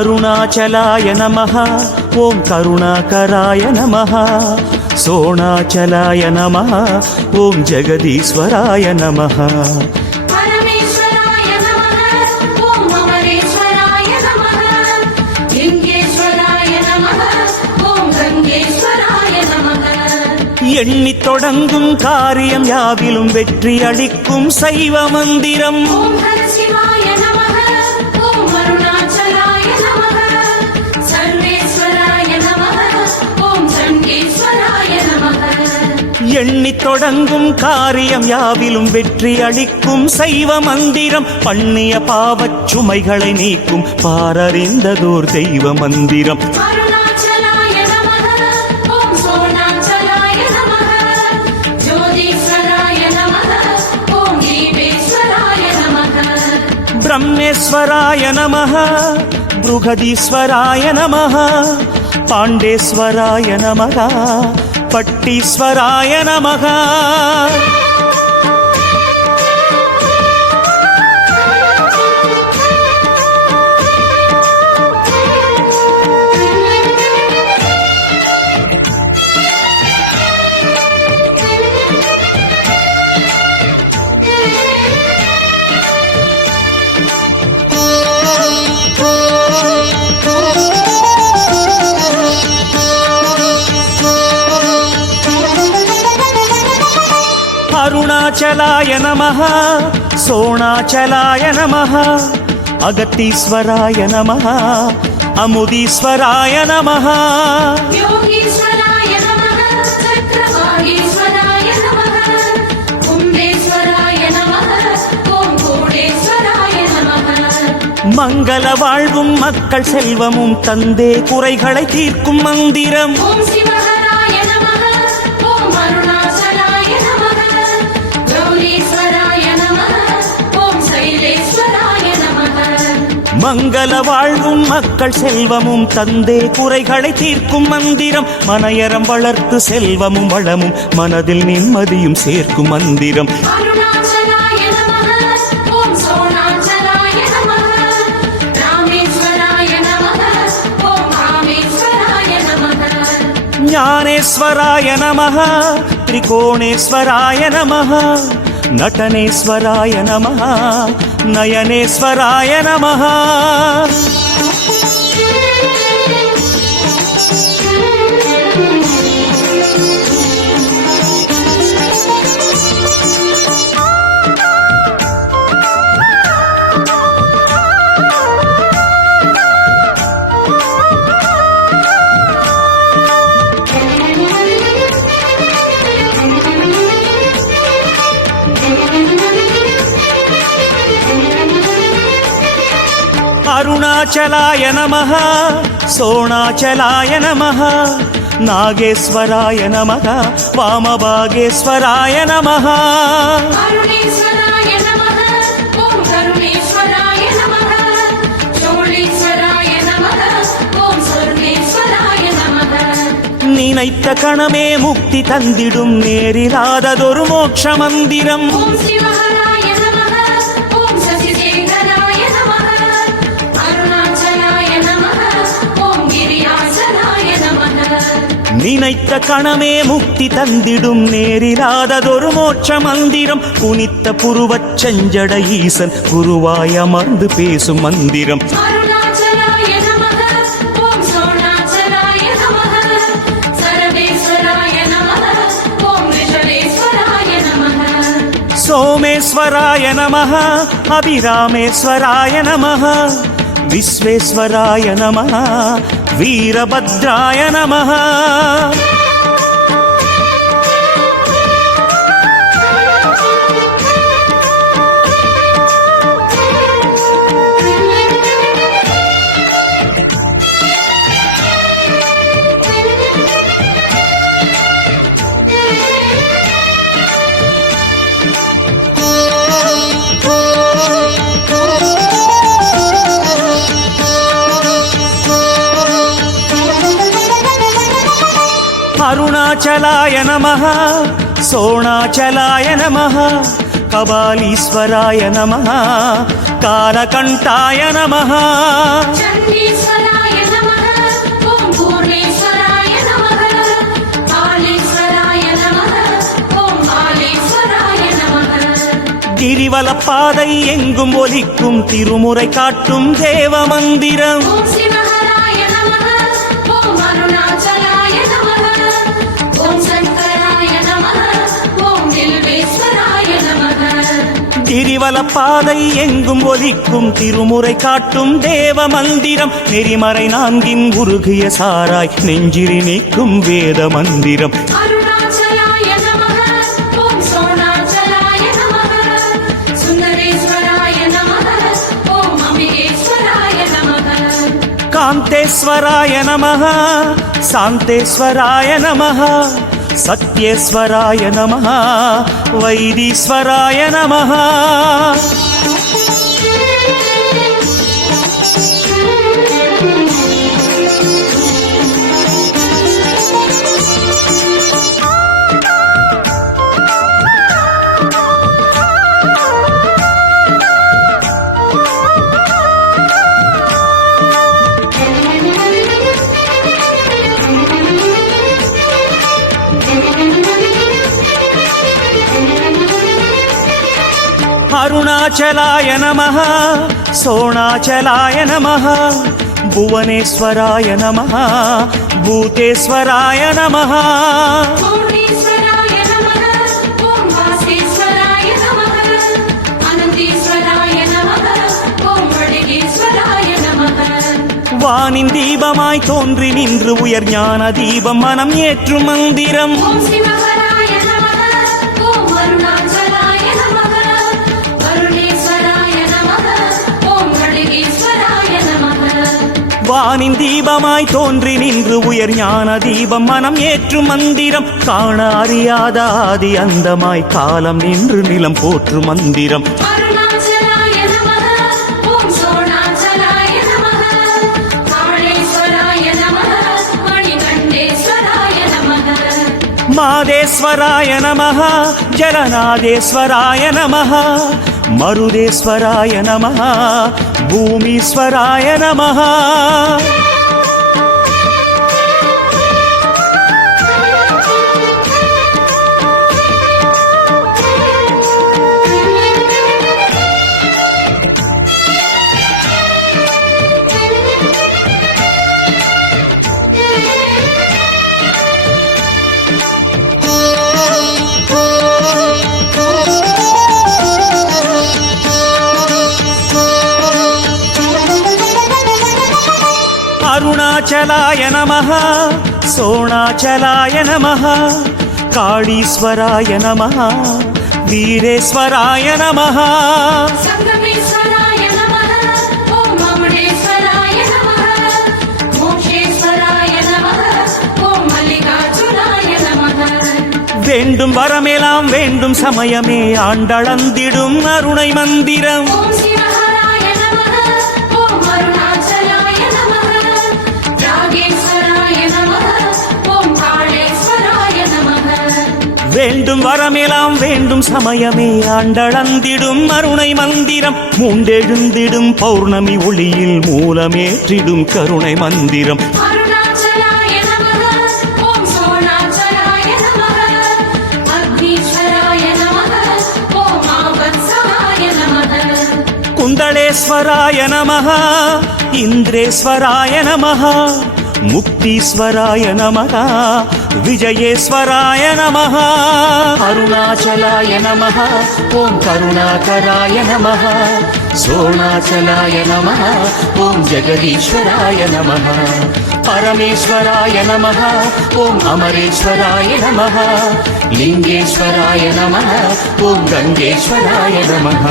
அருணாச்சலாய நமஹா. ஓம் கருணாகராய நமஹா. சோணாச்சலாய நமஹா. ஓம் ஜெகதீஸ்வராய நமஹா. எண்ணி தொடங்கும் காரியம் யாவிலும் வெற்றி அளிக்கும் சைவ மந்திரம். எண்ணி தொடங்கும் காரியம் யாவிலும் வெற்றி அளிக்கும் சைவ மந்திரம். பண்ணிய பாவச் சுமைகளை நீக்கும் பாரறிந்ததோர் தெய்வ மந்திரம். பிரம்மேஸ்வராய நம பிருகதீஸ்வராய நம பாண்டேஸ்வராய நமகா. பட்டீஸ்வராய நமகா. அருணாச்சலாய நமஹ சோணாச்சலாய நமஹ அகத்தீஸ்வராய நமஹ அமுதீஸ்வராய நமஹ. மங்கள வாழ்வும் மக்கள் செல்வமும் தந்தே குறைகளை தீர்க்கும் மந்திரம். மங்கள வாழ்வும் மக்கள் செல்வமும் தந்தே குறைகளை தீர்க்கும் மந்திரம். மனையரம் வளர்த்து செல்வமும் வளமும் மனதில் நிம்மதியும் சேர்க்கும் மந்திரம். ஞானேஸ்வராய நமக திரிகோணேஸ்வராய நமக. நடனேஸ்வராய நமः நயனேஸ்வராய நமः అరుణాచలాయ నమ సోణాచలాయ నమ నాగేశ్వరాయ నమ వామభాగేశ్వరాయ నమ நினைத்த கணமே முக்தி தந்திடும் நேரிலாததொரு மோட்ச மந்திரம் நினைத்த கணமே முக்தி தந்திடும் நேரிராததொரு மோட்ச மந்திரம். குனித்த புருவச் செஞ்சட ஈசன் குருவாய் அமர்ந்து பேசும் மந்திரம். సోమేశ్వరాయ నమ అభిరామేశ్వరాయ నమ విశ్వేశ్వరాయ నమ వీరభద్రాయ నమ. అరుణాచలాయ నమ సోణాచలాయ నమ కబాలీశ్వరాయ నమ కాలకంఠాయ నమ கிரிவலப்பாதை எங்கும் ஒலிக்கும் திருமுறை காட்டும் தேவ மந்திரம். திரிவல பாதை எங்கும் ஒலிக்கும் திருமுறை காட்டும் தேவ மந்திரம் நெறிமறை நான்கின் உருகிய சாராய் நெஞ்சிரி நீக்கும் வேத மந்திரம் காந்தேஸ்வராய நமக சாந்தேஸ்வராய நமக. சத்யேஸ்வராய நமः வைதீஸ்வராய நமः అరుణాచలాయ నమ సోణాచలాయ నమ భువనేశ్వరాయ నమ భూతేశ్వరాయ నమ வானின் தீபமாய் தோன்றி நின்று உயர் ஞான தீபம் மனம் ஏற்றும் மந்திரம். வானின் தீபமாய் தோன்றி நின்று உயர் ஞான தீபம் மனம் ஏற்று மந்திரம். காண அறியாத ஆதி அந்தமாய் காலம் நின்று நிலம் போற்று மந்திரம். மாதேஸ்வராய நம ஜலநாதேஸ்வராய நம மருதேஸ்வராய நமः பூமீஸ்வராய நமः అరుణాచలాయ నమ సోణాచలాయ నమ కాళీశ్వరాయ నమ వీరేశ్వరాయ నమ வேண்டும் வரமெல்லாம் வேண்டும் சமயமே ஆண்டளந்திடும் அருணை மந்திரம். வேண்டும் வரமெலாம் வேண்டும் சமயமே ஆண்டளந்திடும் அருணை மந்திரம். மூண்டெழுந்திடும் பௌர்ணமி ஒளியில் மூலமேற்றிடும் கருணை மந்திரம். குந்தளேஸ்வராய நமஹ இந்திரேஸ்வராய நமஹ முக்தீஸ்வராய நமஹ விஜயேஸ்வராய நமः அருணாச்சலாய நமः ஓம் கருணாகராய நமः சோணாச்சலாய நமः ஓம் ஜெகதீஸ்வராய நமः பரமேஸ்வராய நமः ஓம் அமரேஸ்வராய நமः லிங்கேஸ்வராய நமः ஓம் கங்கேஸ்வராய நமः